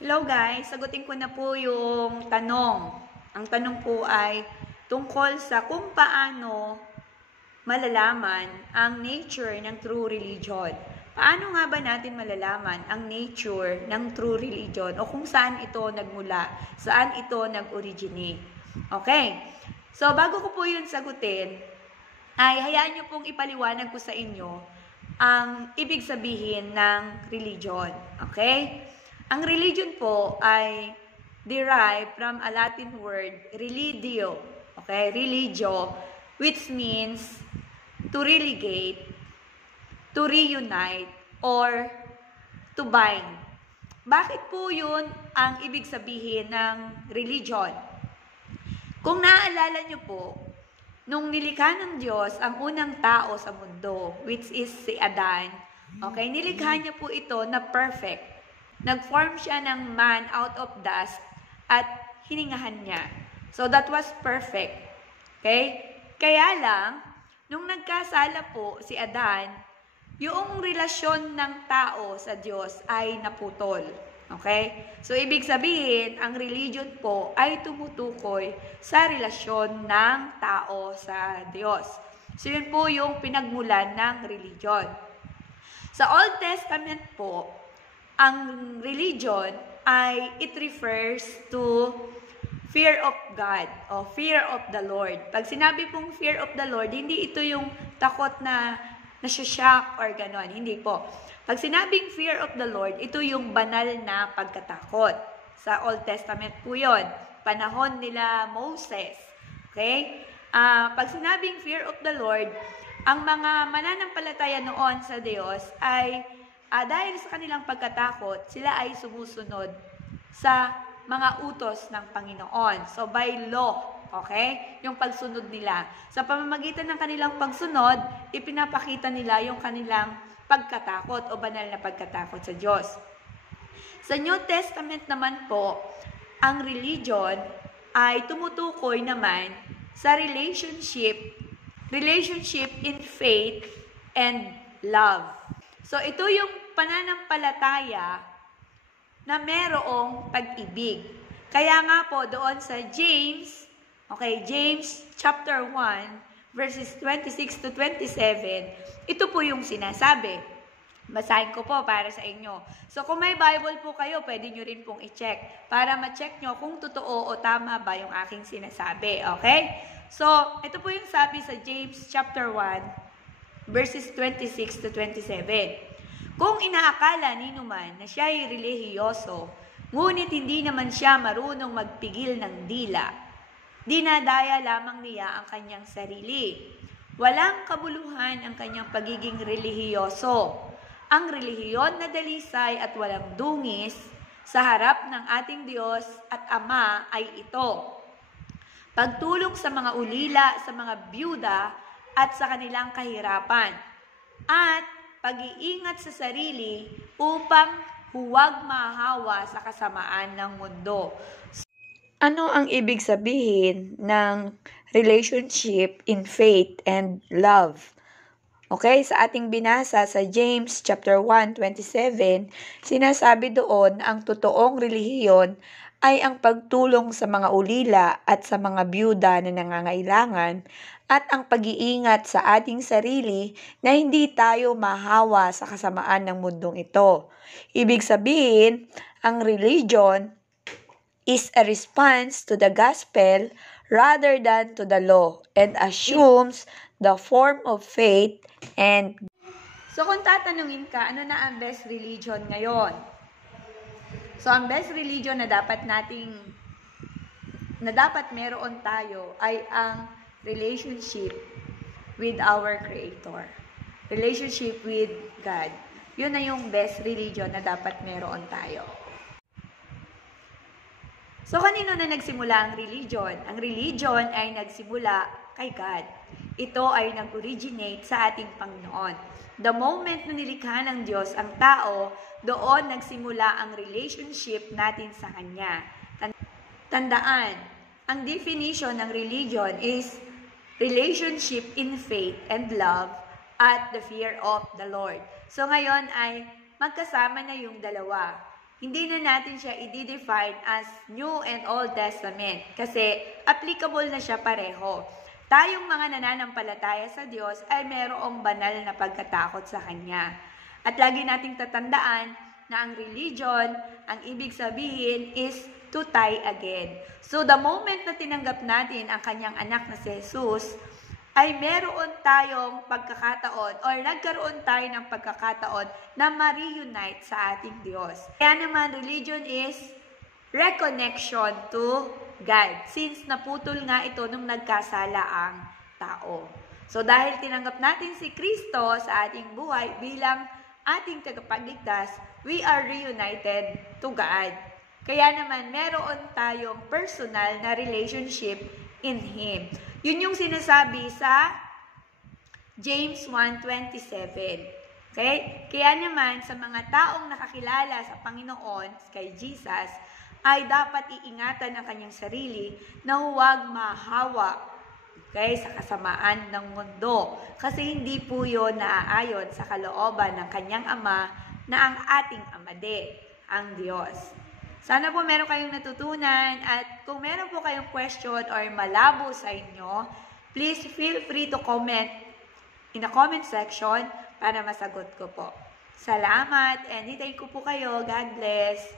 Hello guys, sagutin ko na po yung tanong. Ang tanong po ay tungkol sa kung paano malalaman ang nature ng true religion. Paano nga ba natin malalaman ang nature ng true religion o kung saan ito nagmula, saan ito nag-originate? Okay, so bago ko po yun sagutin, ay hayaan nyo pong ipaliwanag ko sa inyo ang ibig sabihin ng religion. Okay? Ang religion po ay derived from a Latin word, religio. Okay? Religio, which means to relegate, to reunite, or to bind. Bakit po yun ang ibig sabihin ng religion? Kung naaalala nyo po, nung nilikha ng Diyos ang unang tao sa mundo, which is si Adan, okay, nilikha niya po ito na perfect. Nag-form siya ng man out of dust at hiningahan niya. So that was perfect. Okay? Kaya lang, nung nagkasala po si Adan, yung relasyon ng tao sa Diyos ay naputol. Okay? So ibig sabihin, ang religion po ay tumutukoy sa relasyon ng tao sa Diyos. So yun po yung pinagmulan ng religion. Sa Old Testament po, ang religion ay it refers to fear of God o fear of the Lord. Pag sinabi pong fear of the Lord, hindi ito yung takot na nasya-shock or ganon. Hindi po. Pag sinabing fear of the Lord, ito yung banal na pagkatakot. Sa Old Testament po yun. Panahon nila Moses. Okay? Pag sinabing fear of the Lord, ang mga mananampalataya noon sa Diyos ay dahil sa kanilang pagkatakot, sila ay sumusunod sa mga utos ng Panginoon. So, by law, okay? Yung pagsunod nila. Sa pamamagitan ng kanilang pagsunod, ipinapakita nila yung kanilang pagkatakot o banal na pagkatakot sa Diyos. Sa New Testament naman po, ang religion ay tumutukoy naman sa relationship in faith and love. So, ito yung pananampalataya na merong pag-ibig. Kaya nga po, doon sa James, okay, James chapter 1, verses 26 to 27, ito po yung sinasabi. Basahin ko po para sa inyo. So, kung may Bible po kayo, pwede nyo rin pong i-check para ma-check nyo kung totoo o tama ba yung aking sinasabi. Okay? So, ito po yung sabi sa James chapter 1, verses 26 to 27. Kung inaakala ninuman na siya ay relihiyoso, ngunit hindi naman siya marunong magpigil ng dila, dinadaya lamang niya ang kanyang sarili. Walang kabuluhan ang kanyang pagiging relihiyoso. Ang relihiyon na dalisay at walang dungis sa harap ng ating Diyos at Ama ay ito: pagtulong sa mga ulila, sa mga byuda at sa kanilang kahirapan, at pag-iingat sa sarili upang huwag mahawa sa kasamaan ng mundo. Ano ang ibig sabihin ng relationship in faith and love? Okay, sa ating binasa sa James chapter 1:27, sinasabi doon ang totoong relihiyon ay ang pagtulong sa mga ulila at sa mga byuda na nangangailangan, at ang pag-iingat sa ating sarili na hindi tayo mahawa sa kasamaan ng mundong ito. Ibig sabihin, ang religion is a response to the gospel rather than to the law and assumes the form of faith and... So kung tatanungin ka, ano na ang best religion ngayon? So ang best religion na dapat meron tayo ay ang relationship with our Creator. Relationship with God. Yun na yung best religion na dapat meron tayo. So, kanino na nagsimula ang religion? Ang religion ay nagsimula kay God. Ito ay nag-originate sa ating Panginoon. The moment na nilikha ng Diyos ang tao, doon nagsimula ang relationship natin sa Kanya. Tandaan, ang definition ng religion is relationship in faith and love at the fear of the Lord. So ngayon ay magkasama na yung dalawa. hindi na natin siya i-define as New and Old Testament kasi applicable na siya pareho. Tayong mga nananampalataya sa Diyos ay merong banal na pagkatakot sa Kanya. At lagi nating tatandaan na ang religion, ang ibig sabihin is to die again. So the moment na tinanggap natin ang Kanyang anak na si Jesus, ay meron tayong pagkakataon or nagkaroon tayo ng pagkakataon na ma-reunite sa ating Diyos. Kaya naman, religion is reconnection to God since naputol nga ito nung nagkasala ang tao. So dahil tinanggap natin si Kristo sa ating buhay bilang ating tagapagligtas, we are reunited to God. Kaya naman, meron tayong personal na relationship in Him. Yun yung sinasabi sa James 1:27. Okay? Kaya naman, sa mga taong nakakilala sa Panginoon, kay Jesus, ay dapat iingatan ang kanyang sarili na huwag mahawa, okay, sa kasamaan ng mundo. Kasi hindi po yun naaayon sa kalooban ng kanyang Ama na ang ating Ama din, ang Diyos. Sana po meron kayong natutunan at kung meron po kayong question or malabo sa inyo, please feel free to comment in the comment section para masagot ko po. Salamat and hintayin ko po kayo. God bless.